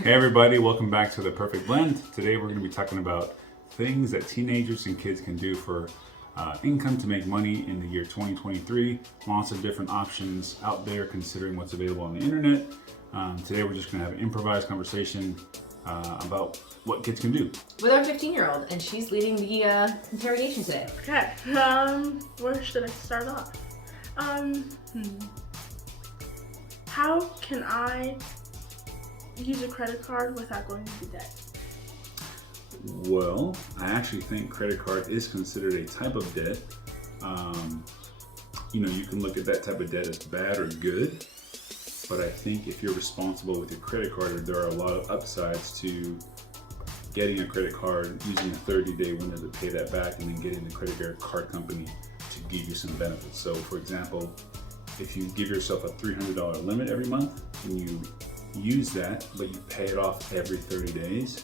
Hey everybody, welcome back to The Perfect Blend. Today we're going to be talking about things that teenagers and kids can do for income to make money in the year 2023. Lots of different options out there considering what's available on the internet. Today we're just going to have an improvised conversation about what kids can do. With our 15-year-old, and she's leading the interrogation today. Okay, where should I start off? How can I use a credit card without going into debt? Well, I actually think credit card is considered a type of debt. You can look at that type of debt as bad or good, but I think if you're responsible with your credit card, there are a lot of upsides to getting a credit card, using a 30-day window to pay that back, and then getting the credit card company to give you some benefits. So for example, if you give yourself a $300 limit every month and you use that, but you pay it off every 30 days,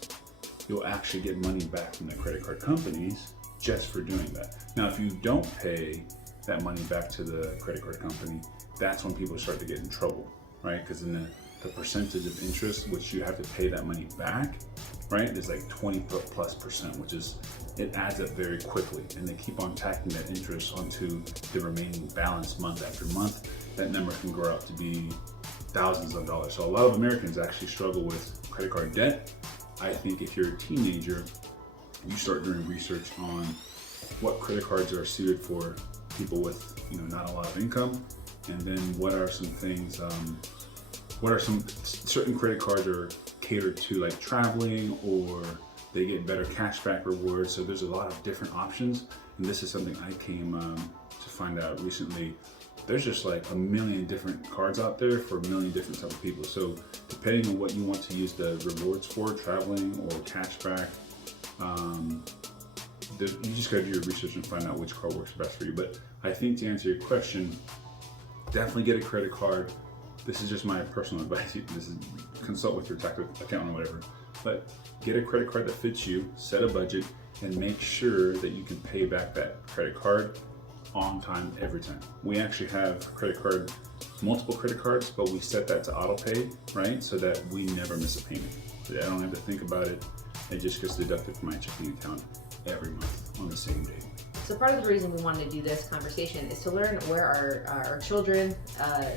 you'll actually get money back from the credit card companies just for doing that. Now, if you don't pay that money back to the credit card company, that's when people start to get in trouble, right? Because in the percentage of interest, which you have to pay that money back, right, is like 20+%, which is, it adds up very quickly, and they keep on tacking that interest onto the remaining balance month after month. That number can grow up to be thousands of dollars. So a lot of Americans actually struggle with credit card debt. I think if you're a teenager, you start doing research on what credit cards are suited for people with not a lot of income, and then what are some things, what are some certain credit cards are catered to, like traveling, or they get better cashback rewards. So there's a lot of different options, and this is something I came to find out recently. There's just like a million different cards out there for a million different type of people. So depending on what you want to use the rewards for, traveling or cashback, you just gotta do your research and find out which card works best for you. But I think to answer your question, definitely get a credit card. This is just my personal advice. This is consult with your tax accountant or whatever. But get a credit card that fits you, set a budget, and make sure that you can pay back that credit card on time every time. We actually have multiple credit cards, but we set that to auto pay, right? So that we never miss a payment. So I don't have to think about it. It just gets deducted from my checking account every month on the same day. So part of the reason we wanted to do this conversation is to learn where our children,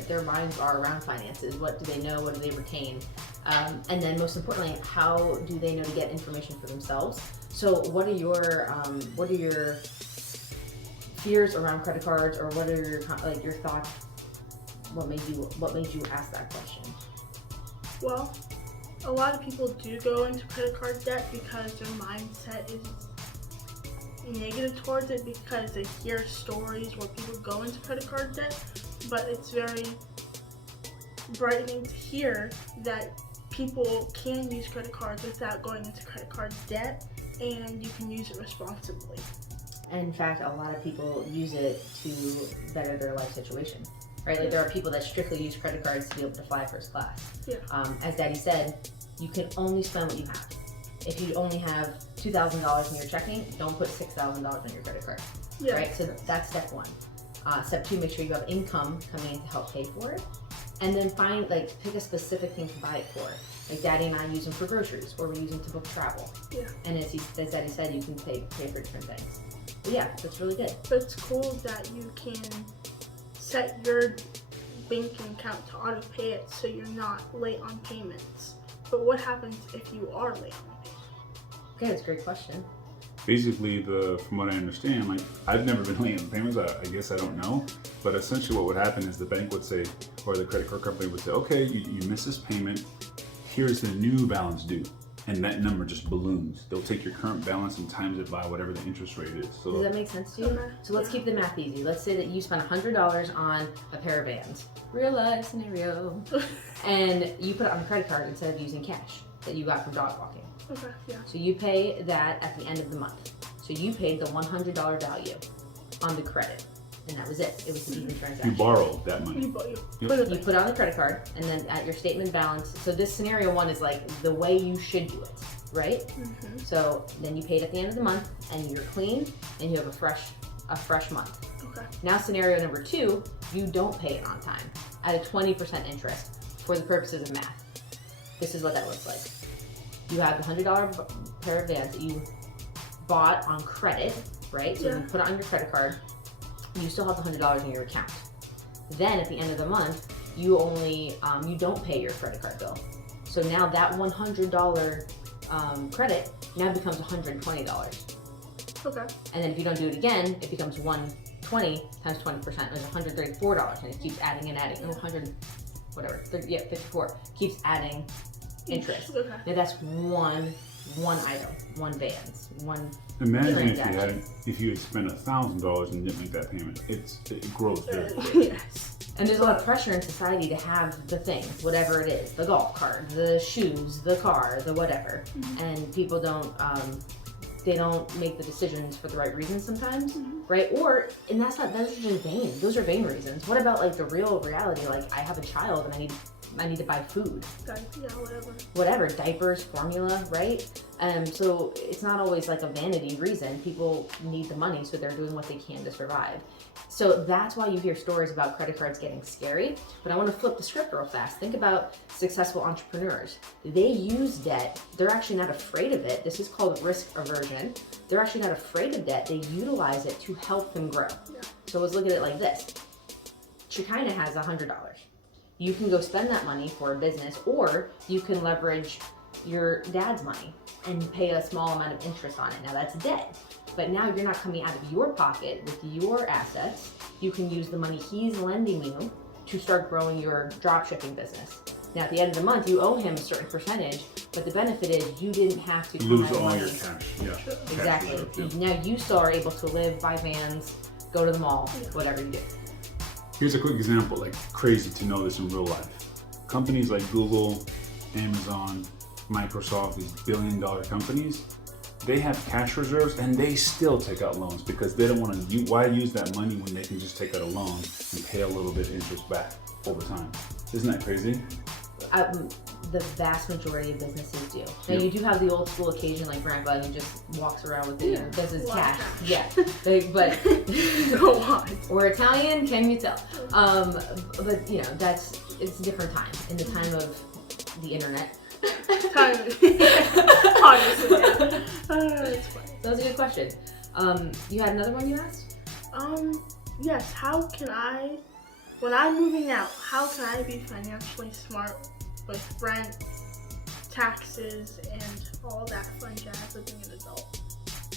their minds are around finances. What do they know? What do they retain? And then most importantly, how do they know to get information for themselves? So what are your fears around credit cards, or what are your thoughts? What made you ask that question? Well, a lot of people do go into credit card debt because their mindset is negative towards it, because they hear stories where people go into credit card debt. But it's very brightening to hear that people can use credit cards without going into credit card debt, and you can use it responsibly. In fact, a lot of people use it to better their life situation, right? Like there are people that strictly use credit cards to be able to fly first class. Yeah. As Daddy said, you can only spend what you have. If you only have $2,000 in your checking, don't put $6,000 on your credit card, Yeah. right? So that's step one. Step two, make sure you have income coming in to help pay for it. And then pick a specific thing to buy it for. Like Daddy and I use them for groceries, or we use them to book travel. Yeah. And as Daddy said, you can pay for different things. But yeah, that's really good. But it's cool that you can set your banking account to auto pay it so you're not late on payments. But what happens if you are late on payments? Okay, that's a great question. Basically, from what I understand, like I've never been late on payments. I guess I don't know, but essentially what would happen is the bank would say, or the credit card company would say, okay, you missed this payment. Here's the new balance due, and that number just balloons. They'll take your current balance and times it by whatever the interest rate is. So does that make sense to you? Okay. So let's keep the math easy. Let's say that you spent $100 on a pair of Vans, real life scenario, and you put it on a credit card instead of using cash that you got from dog walking. Okay, yeah. So you pay that at the end of the month. So you paid the $100 value on the credit, and that was it. It was an even transaction. you borrowed that money. You put You put it on the credit card, and then at your statement balance. So this scenario one is like the way you should do it, right? Mm-hmm. So then you paid at the end of the month, and you're clean, and you have a fresh month. Okay. Now scenario number two, you don't pay it on time at a 20% interest for the purposes of math. this is what that looks like. You have the $100 pair of Vans that you bought on credit, right? So you put it on your credit card. You still have the $100 in your account. Then at the end of the month, you only you don't pay your credit card bill. So now that $100 credit now becomes $120. Okay. And then if you don't do it again, it becomes 120 times 20%. It's $134, and it keeps adding and adding. 100, whatever, 54 keeps adding interest. Okay. Now that's one item, one Vans, one. Imagine transaction. if you had spent $1,000 and didn't make that payment. It grows very quick. Yes. And there's a lot of pressure in society to have the thing, whatever it is, the golf cart, the shoes, the car, the whatever. And people don't, they don't make the decisions for the right reasons sometimes, right? And those are just vain. Those are vain reasons. What about like the real reality? Like I have a child and I need to buy food. Yeah, whatever. Whatever, diapers, formula, right? So it's not always like a vanity reason. People need the money, so they're doing what they can to survive. So that's why you hear stories about credit cards getting scary. But I want to flip the script real fast. Think about successful entrepreneurs. They use debt. They're actually not afraid of it. This is called risk aversion. They're actually not afraid of debt. They utilize it to help them grow. Yeah. So let's look at it like this. Chicina has $100. You can go spend that money for a business, or you can leverage your dad's money and pay a small amount of interest on it. Now that's debt, but now you're not coming out of your pocket with your assets. You can use the money he's lending you to start growing your drop shipping business. Now at the end of the month, you owe him a certain percentage, but the benefit is you didn't have to come Lose out of all money. your cash. Yeah. Exactly. Cash reserve, Now you still are able to live, buy Vans, go to the mall, whatever you do. Here's a quick example, like crazy to know this in real life. Companies like Google, Amazon, Microsoft, these billion-dollar companies, they have cash reserves and they still take out loans because they don't want to. Why use that money when they can just take out a loan and pay a little bit of interest back over time? Isn't that crazy? The vast majority of businesses do. Now you do have the old school occasion like grandpa who just walks around with does his cash. Yeah, but Go on. we're Italian, can you tell? But you know it's a different time in the time of the internet. Obviously, yeah. It's funny. That was a good question. You had another one you asked? Yes. How can I, when I'm moving out, how can I be financially smart with rent, taxes, and all that fun jazz of being an adult?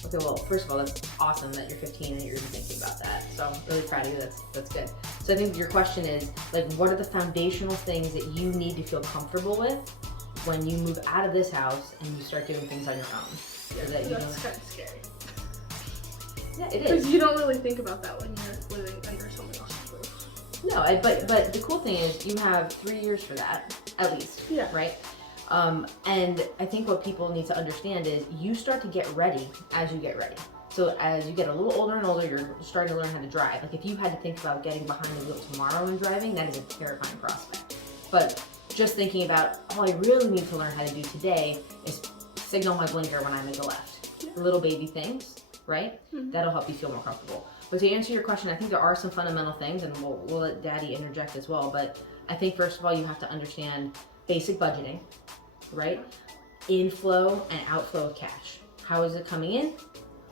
Okay, well, first of all, that's awesome that you're 15 and you're even thinking about that. So I'm really proud of you. That's good. So I think your question is, like, what are the foundational things that you need to feel comfortable with when you move out of this house and you start doing things on your own? Yeah, that that's kind of scary. Yeah, it Because is. you don't really think about that when you're living under someone else's roof. No, but the cool thing is you have 3 years for that, at least. Yeah. Right? And I think what people need to understand is you start to get ready as you get ready. So as you get a little older and older, you're starting to learn how to drive. Like if you had to think about getting behind the wheel tomorrow and driving, that is a terrifying prospect. But just thinking about all I really need to learn how to do today is signal my blinker when I'm in the left. Little baby things, right? That'll help you feel more comfortable. But to answer your question, I think there are some fundamental things, and we'll let Daddy interject as well. But I think first of all, you have to understand basic budgeting, right? Inflow and outflow of cash. How is it coming in?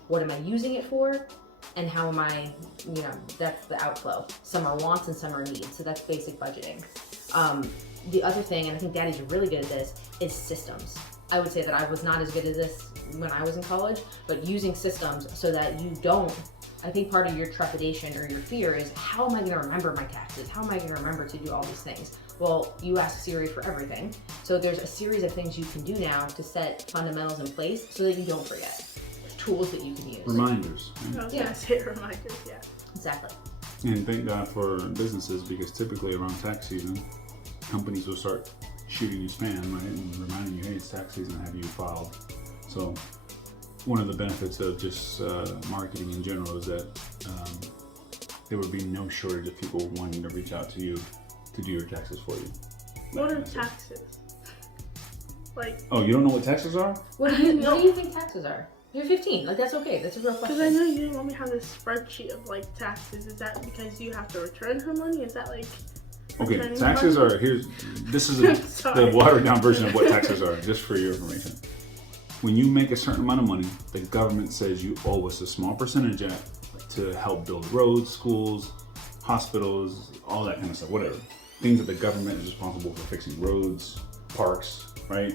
What am I using it for? And how am I, that's the outflow. Some are wants and some are needs. So that's basic budgeting. The other thing, and I think Daddy's really good at this, is systems. I would say that I was not as good at this when I was in college, but using systems so that you don't, I think part of your trepidation or your fear is, how am I going to remember my taxes? How am I going to remember to do all these things? Well, you ask Siri for everything. So there's a series of things you can do now to set fundamentals in place so that you don't forget. Tools that you can use. Reminders. I was gonna say reminders, yeah. Exactly. And thank God for businesses, because typically around tax season, companies will start shooting you spam, right, and reminding you, hey, it's tax season, have you filed? So one of the benefits of just marketing in general is that there would be no shortage of people wanting to reach out to you to do your taxes for you. What are taxes? Like, oh, you don't know what taxes are? What do you think taxes are? You're 15. Like, that's okay. That's a real question. because I know you didn't want me to have this spreadsheet of like taxes. Is that because you have to return her money? Is that like Okay, returning taxes money. are this is the Sorry. watered down version of what taxes are, just for your information. When you make a certain amount of money, the government says you owe us a small percentage to help build roads, schools, hospitals, all that kind of stuff, whatever. Things that the government is responsible for fixing: roads, parks, right?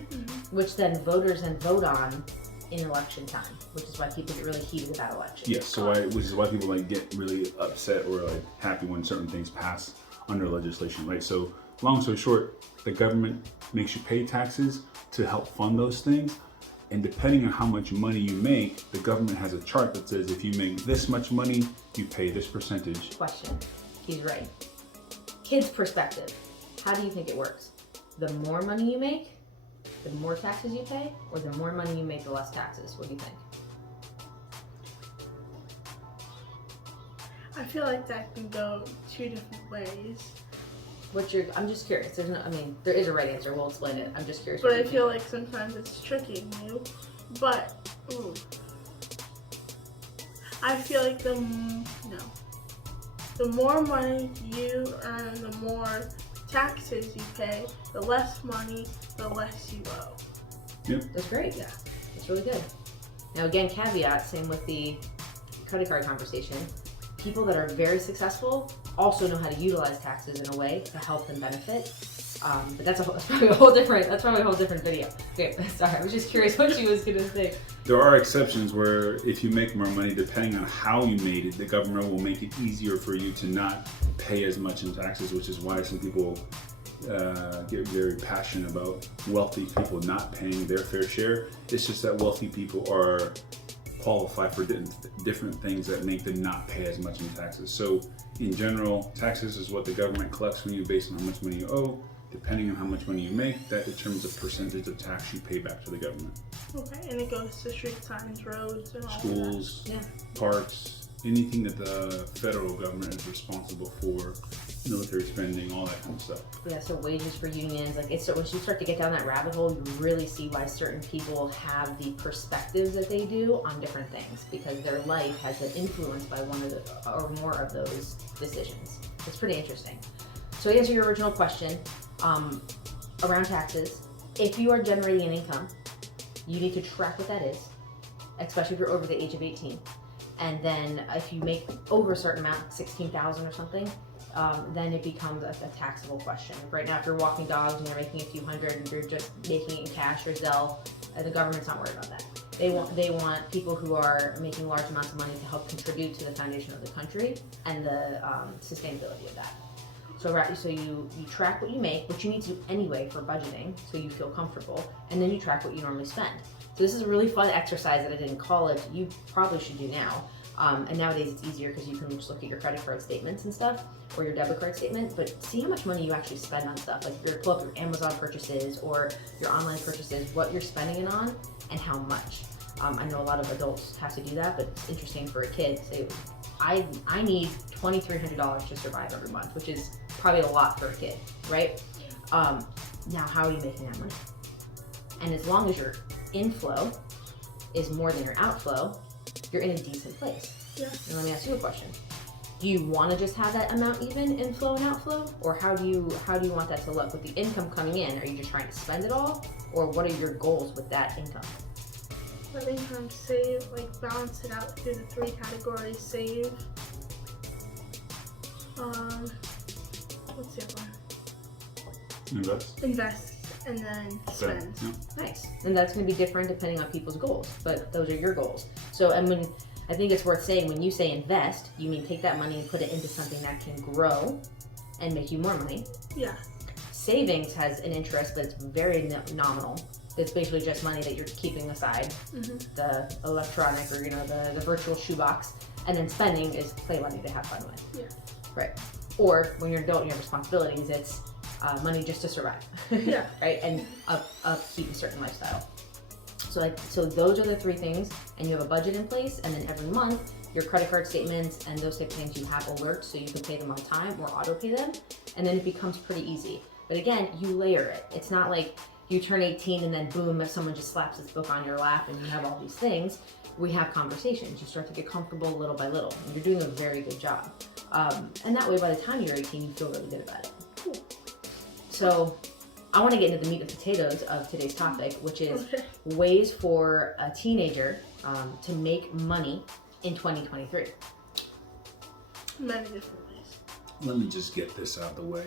Which then voters then vote on in election time, which is why people get really heated about elections. Yes, which is why people like get really upset or like happy when certain things pass under legislation, right? So long story short, the government makes you pay taxes to help fund those things. And depending on how much money you make, the government has a chart that says if you make this much money, you pay this percentage. Question. He's right. Kid's perspective. How do you think it works? The more money you make, the more taxes you pay, or the more money you make, the less taxes? What do you think? I feel like that can go two different ways. I'm just curious. There is a right answer. We'll explain it. I'm just curious. But what I you feel think. like sometimes it's tricking you. But I feel like the more money you earn, the more taxes you pay. The less money, the less you owe. That's great. Yeah. That's really good. Now, again, caveat, same with the credit card conversation. People that are very successful also know how to utilize taxes in a way to help them benefit. But that's probably a whole different video. Okay, sorry, I was just curious what she was gonna say. There are exceptions where if you make more money, depending on how you made it, the government will make it easier for you to not pay as much in taxes, which is why some people get very passionate about wealthy people not paying their fair share. It's just that wealthy people are qualify for different things that make them not pay as much in taxes. So in general, taxes is what the government collects from you based on how much money you owe. Depending on how much money you make, that determines the percentage of tax you pay back to the government. Okay, and it goes to street signs, roads, and all Schools, Yeah. parks, anything that the federal government is responsible for, military spending, all that kind of stuff. Yeah, so wages for unions, once you start to get down that rabbit hole, you really see why certain people have the perspectives that they do on different things, because their life has been influenced by one of the or more of those decisions. It's pretty interesting. So to answer your original question, around taxes, if you are generating an income, you need to track what that is, especially if you're over the age of 18. And then if you make over a certain amount, 16,000 or something, then it becomes a taxable question. Right now, if you're walking dogs and you're making a few hundred and you're just making it in cash or Zelle, the government's not worried about that. They want people who are making large amounts of money to help contribute to the foundation of the country and the sustainability of that. So you track what you make, which you need to do anyway for budgeting, so you feel comfortable, and then you track what you normally spend. So this is a really fun exercise that I did in college. You probably should do now. And nowadays it's easier because you can just look at your credit card statements and stuff, or your debit card statement, but see how much money you actually spend on stuff. Like if you pull up your Amazon purchases or your online purchases, what you're spending it on and how much. I know a lot of adults have to do that, but it's interesting for a kid to say, I need $2,300 to survive every month, which is probably a lot for a kid, right? Now, how are you making that money? And as long as your inflow is more than your outflow, you're in a decent place. Yeah. And let me ask you a question. Do you want to just have that amount even inflow and outflow? Or how do you want that to look? With the income coming in, are you just trying to spend it all? Or what are your goals with that income? I think save, balance it out through the three categories: save, what's the other one? Invest, and then spend. Yeah. Nice. And that's going to be different depending on people's goals, but those are your goals. So, I think it's worth saying, when you say invest, you mean take that money and put it into something that can grow and make you more money. Yeah. Savings has an interest, but it's very nominal. It's basically just money that you're keeping aside, the electronic or the virtual shoebox, and then spending is play money to have fun with. Yeah. Right. Or when you're an adult and you have responsibilities, it's money just to survive. Yeah. Right, and upkeep a certain lifestyle. So those are the three things, and you have a budget in place, and then every month your credit card statements and those type of things, you have alerts so you can pay them on time or auto pay them, and then it becomes pretty easy. But again, you layer it. It's not like you turn 18 and then boom, if someone just slaps this book on your lap and you have all these things. We have conversations. You start to get comfortable little by little, and you're doing a very good job. And that way, by the time you're 18, you feel really good about it. Cool. So I want to get into the meat and potatoes of today's topic, which is Okay. ways for a teenager to make money in 2023. Many different ways. Let me just get this out of the way.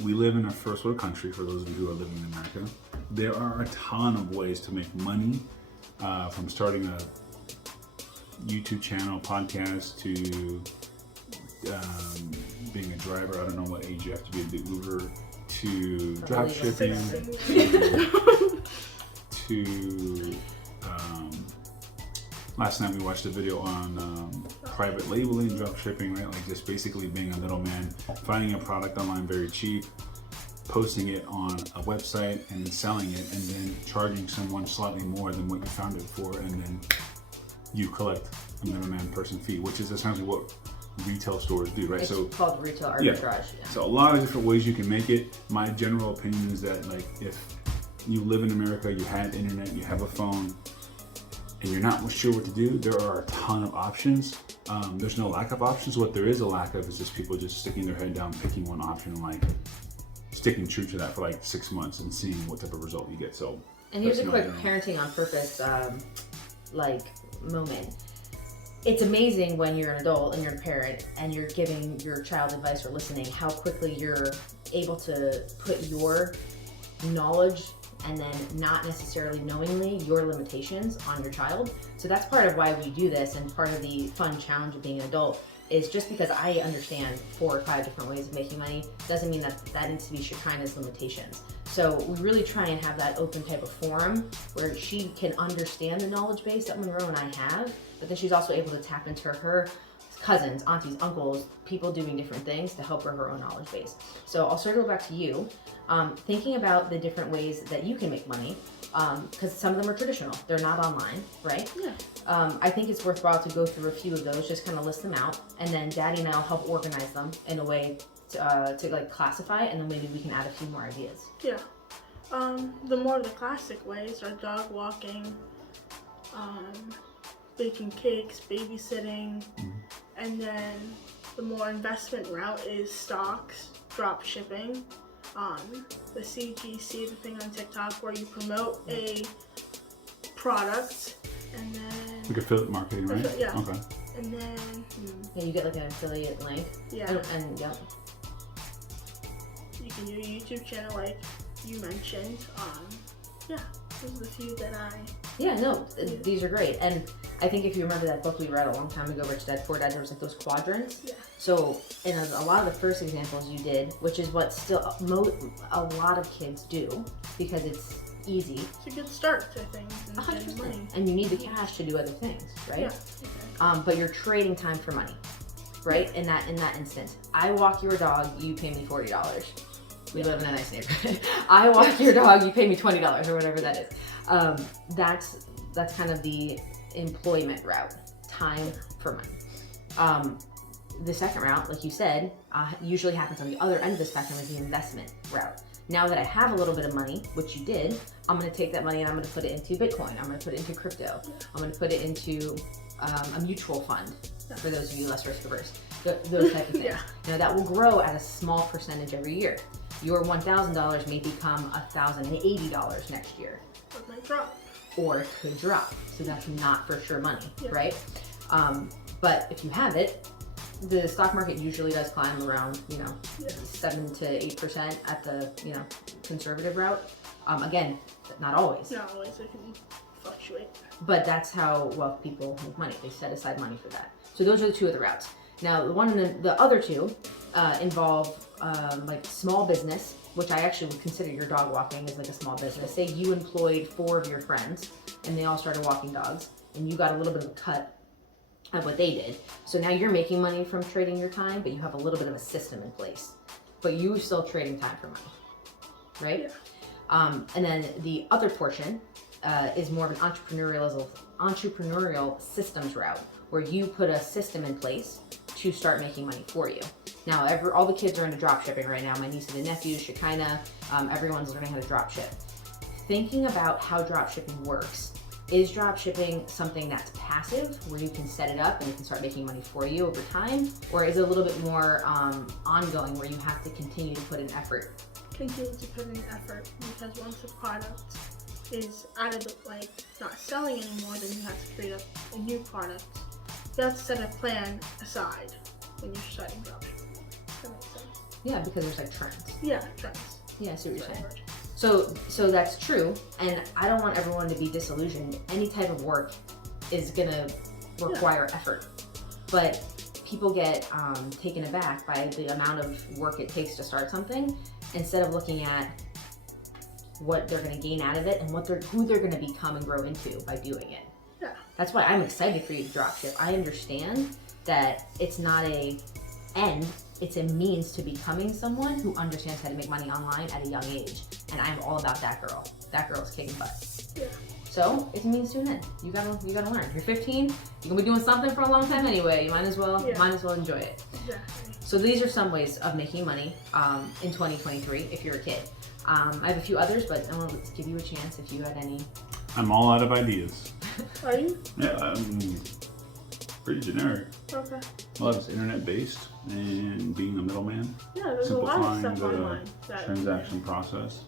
We live in a first world country, for those of you who are living in America. There are a ton of ways to make money, from starting a YouTube channel, podcast, to being a driver. I don't know what age you have to be to do Uber, to drop illegal shipping, to last night we watched a video on private labeling, drop shipping, right? Like just basically being a middleman, finding a product online very cheap, posting it on a website and then selling it, and then charging someone slightly more than what you found it for, and then you collect a middleman person fee, which is essentially what retail stores do, right? It's So called retail yeah. arbitrage. Yeah. So a lot of different ways you can make it. My general opinion is that, like, if you live in America, you have internet, you have a phone, and you're not sure what to do, there are a ton of options. There's no lack of options. What there is a lack of is just people just sticking their head down, picking one option, and like sticking true to that for like 6 months and seeing what type of result you get. So, And here's a that's quick my general- parenting on purpose moment. It's amazing when you're an adult and you're a parent and you're giving your child advice or listening, how quickly you're able to put your knowledge and then not necessarily knowingly your limitations on your child. So that's part of why we do this, and part of the fun challenge of being an adult is just because I understand 4 or 5 different ways of making money doesn't mean that that needs to be Shekinah's limitations. So we really try and have that open type of forum where she can understand the knowledge base that Monroe and I have, but then she's also able to tap into her cousins, aunties, uncles, people doing different things to help her own knowledge base. So I'll circle back to you, thinking about the different ways that you can make money, because some of them are traditional, they're not online, right? Yeah. I think it's worthwhile to go through a few of those, just kind of list them out, and then Daddy and I'll help organize them in a way to like classify, and then maybe we can add a few more ideas. Yeah. The more the classic ways are dog walking, baking cakes, babysitting, and then the more investment route is stocks, drop shipping, the CGC, the thing on TikTok where you promote a product, and then like affiliate marketing, right? Yeah. Okay. and then Yeah, you get like an affiliate link, yeah, and yep. you can do a YouTube channel like you mentioned. Yeah, those are the few that I. Yeah, no, these are great. And I think if you remember that book we read a long time ago, Rich Dad Poor Dad, there was like those quadrants. Yeah. So in a lot of the first examples you did, which is what still a lot of kids do because it's easy. It's a good start to things and getting 100%. money. And you need the cash to do other things, right? Yeah. Okay. But you're trading time for money, right? In that instance, I walk your dog, you pay me $40. We live in a nice neighborhood. I walk your dog, you pay me $20 or whatever that is. That's kind of the employment route, time for money. The second route, like you said, usually happens on the other end of the spectrum, is the investment route. Now that I have a little bit of money, which you did, I'm going to take that money and I'm going to put it into Bitcoin. I'm going to put it into crypto. I'm going to put it into a mutual fund, for those of you less risk averse. Those type of things. Yeah. Now that will grow at a small percentage every year. Your $1,000 may become $1,080 next year, That might drop. or it could drop. So that's not for sure money, Yeah. right? But if you have it, the stock market usually does climb around, Yeah. 7 to 8% at the, conservative route. Again, not always, Not always. It can fluctuate. but that's how wealth people make money. They set aside money for that. So those are the two of the routes. Now, the other two involve like small business, which I actually would consider your dog walking as like a small business. Say you employed 4 of your friends and they all started walking dogs and you got a little bit of a cut of what they did. So now you're making money from trading your time, but you have a little bit of a system in place. But you're still trading time for money, right? Yeah. And then the other portion is more of an entrepreneurial systems route, where you put a system in place to start making money for you. Now, all the kids are into drop shipping right now. My nieces and nephews, Shekinah, everyone's learning how to drop ship. Thinking about how drop shipping works is drop shipping something that's passive, where you can set it up and it can start making money for you over time? Or is it a little bit more ongoing, where you have to continue to put in effort? Continue to put in effort, because once the product is out of the, like, not selling anymore, then you have to create a new product. You have to set a plan aside when you're starting dropshipping. Does that make sense? Yeah, because there's like trends. Yeah, trends. Yeah, I see what you're saying. Whatever. So that's true, and I don't want everyone to be disillusioned. Any type of work is gonna require effort, but people get taken aback by the amount of work it takes to start something, instead of looking at what they're gonna gain out of it and who they're gonna become and grow into by doing it. Yeah. That's why I'm excited for you to dropship. I understand that it's not a end, it's a means to becoming someone who understands how to make money online at a young age. And I'm all about that girl. That girl's kicking butt. Yeah. So it's a means to an end. You gotta learn. You're 15, you're gonna be doing something for a long time anyway. You might as well enjoy it. Exactly. So these are some ways of making money in 2023 if you're a kid. I have a few others, but I want to give you a chance if you had any. I'm all out of ideas. Are you? Yeah, pretty generic. Okay. A lot of it's internet based and being a middleman, Yeah, there's a lot of simplifying stuff the online. transaction process.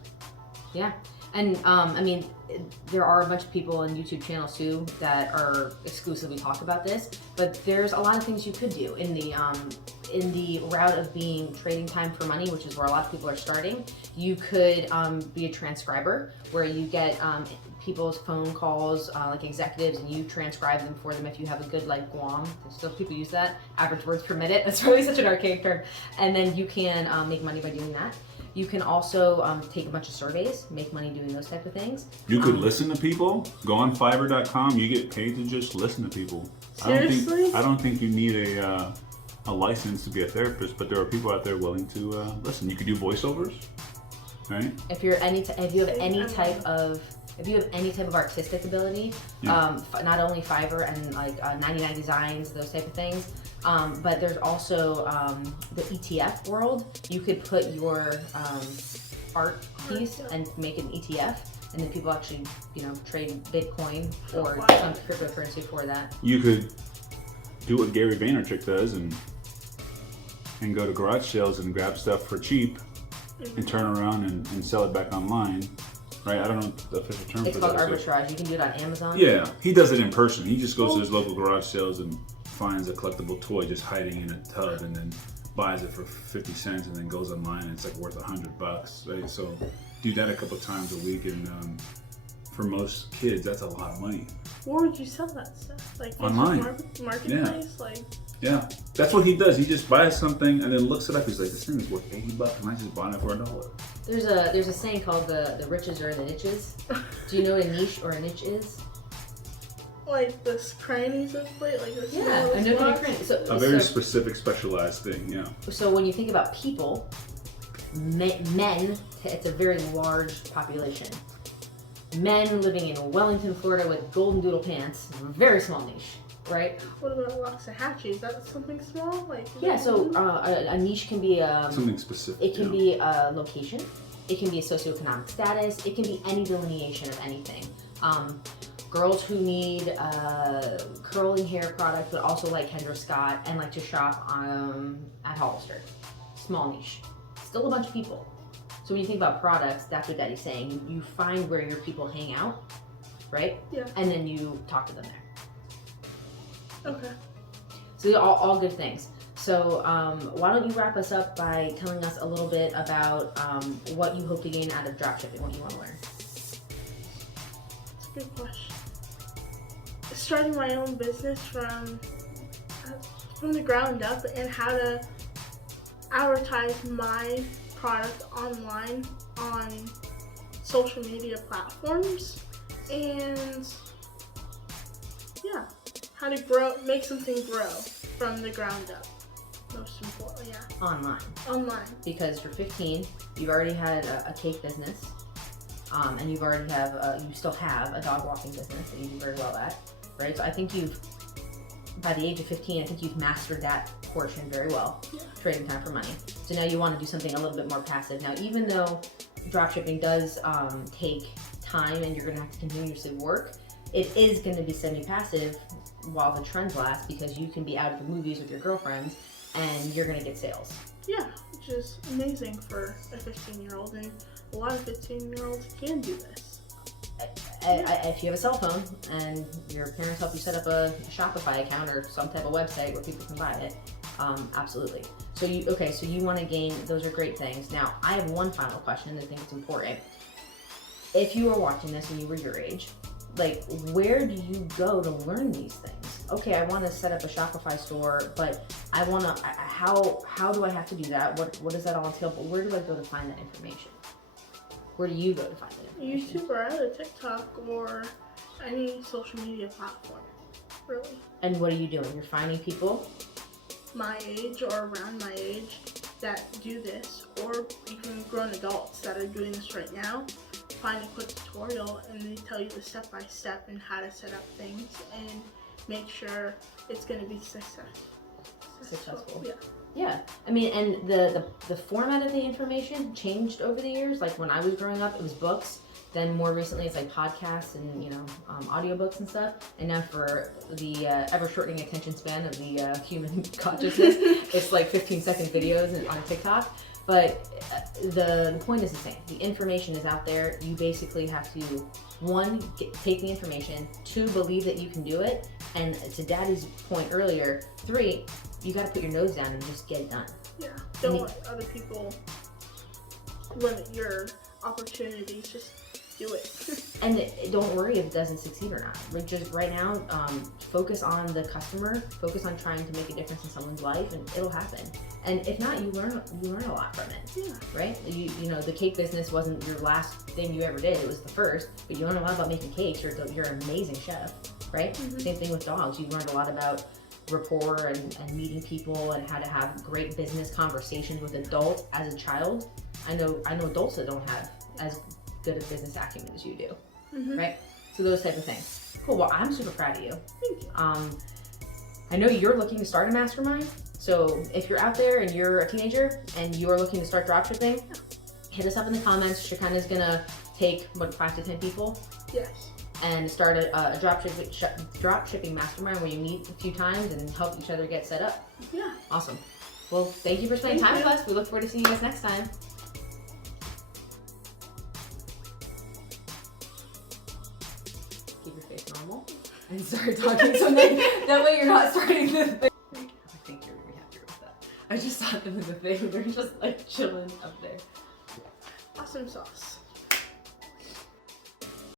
Yeah. And I mean, there are a bunch of people on YouTube channels too that are exclusively talk about this, but there's a lot of things you could do in the route of being trading time for money, which is where a lot of people are starting. You could be a transcriber, where you get people's phone calls, like executives, and you transcribe them for them if you have a good, like, Guam. Still people use that, average words per minute. That's really such an archaic term. And then you can make money by doing that. You can also take a bunch of surveys, make money doing those type of things. You could listen to people. Go on Fiverr.com. You get paid to just listen to people. Seriously? I don't think you need a license to be a therapist, but there are people out there willing to listen. You could do voiceovers, right? If you have any type of artistic ability, not only Fiverr and like 99 Designs, those type of things, but there's also the ETF world. You could put your art piece and make an ETF, and then people actually, trade Bitcoin or some cryptocurrency for that. You could do what Gary Vaynerchuk does and go to garage sales and grab stuff for cheap and turn around and sell it back online. Right, I don't know the official term It's for called that. arbitrage. You can do it on Amazon. Yeah, he does it in person. He just goes to his local garage sales and finds a collectible toy just hiding in a tub, and then buys it for 50 cents, and then goes online and it's like worth $100. Right, so do that a couple times a week, and for most kids, that's a lot of money. Where would you sell that stuff? Like Online. Marketplace? Yeah. Like. Yeah, that's what he does. He just buys something and then looks it up. He's like, this thing is worth $80, and I just bought it for $1. There's a saying called the riches are the niches. Do you know what a niche or a niche is? Like the crannies of it, like the Yeah, I know what crannies. A very specific, specialized thing. Yeah. So when you think about people, men, it's a very large population. Men living in Wellington, Florida, with golden doodle pants, very small niche. Right? What about Waxahachie? Is that something small? Like yeah, so a niche can be something specific. It can be a location. It can be a socioeconomic status. It can be any delineation of anything. Girls who need curling hair product, but also like Kendra Scott and like to shop at Hollister. Small niche. Still a bunch of people. So when you think about products, that's what Daddy's saying. You find where your people hang out, right? Yeah. And then you talk to them there. Okay. So these are all good things. So why don't you wrap us up by telling us a little bit about what you hope to gain out of dropshipping, what you want to learn? That's a good question. Starting my own business from the ground up, and how to advertise my product online on social media platforms, and yeah. How to make something grow from the ground up. Most importantly, yeah. Online. Because you're 15, you've already had a cake business, and you still have a dog walking business that you do very well at, right? So I think by the age of 15, I think you've mastered that portion very well, trading time for money. So now you want to do something a little bit more passive. Now, even though dropshipping does take time and you're going to have to continuously work, it is going to be semi-passive while the trends last, because you can be out at the movies with your girlfriends and you're going to get sales. Yeah, which is amazing for a 15-year-old, and a lot of 15-year-olds can do this. If you have a cell phone and your parents help you set up a Shopify account or some type of website where people can buy it, absolutely. So you want to gain, those are great things. Now, I have one final question. I think it's important. If you were watching this and you were your age, like, where do you go to learn these things? Okay, I want to set up a Shopify store, but I want to, how do I have to do that? What does that all entail? But where do I go to find that information? Where do you go to find that information? YouTube or either TikTok or any social media platform, really. And what are you doing? You're finding people My age or around my age that do this, or even grown adults that are doing this right now. Find a quick tutorial and they tell you the step-by-step and how to set up things and make sure it's going to be successful. Yeah. Yeah, I mean, and the format of the information changed over the years. Like when I was growing up, it was books. Then more recently, it's like podcasts and audiobooks and stuff. And now for the ever-shortening attention span of the human consciousness, it's like 15-second videos on TikTok. But the point is the same. The information is out there. You basically have to, one, take the information, two, believe that you can do it, and to Daddy's point earlier, three, you got to put your nose down and just get it done. Yeah, don't let other people limit your opportunities. Just do it. And don't worry if it doesn't succeed or not. Like, just right now, focus on the customer, focus on trying to make a difference in someone's life, and it'll happen. And if not, you learn a lot from it. Yeah. Right? You know, the cake business wasn't your last thing you ever did. It was the first, but you learn a lot about making cakes. You're an amazing chef, right? Mm-hmm. Same thing with dogs. You learned a lot about rapport and meeting people and how to have great business conversations with adults as a child. I know adults that don't have as good a business acumen as you do, right? So those type of things. Cool. Well, I'm super proud of you. Thank you. I know you're looking to start a mastermind. So if you're out there and you're a teenager and you're looking to start dropshipping, hit us up in the comments. Shekinah's gonna take 5 to 10 people. Yes. And start a dropshipping mastermind where you meet a few times and help each other get set up. Yeah. Awesome. Well, thank you for spending time with us. We look forward to seeing you guys next time. Keep your face normal and start talking something. That way you're not starting this thing. I think you're gonna be happier with that. I just saw them in the thing. They're just like chilling up there. Awesome sauce.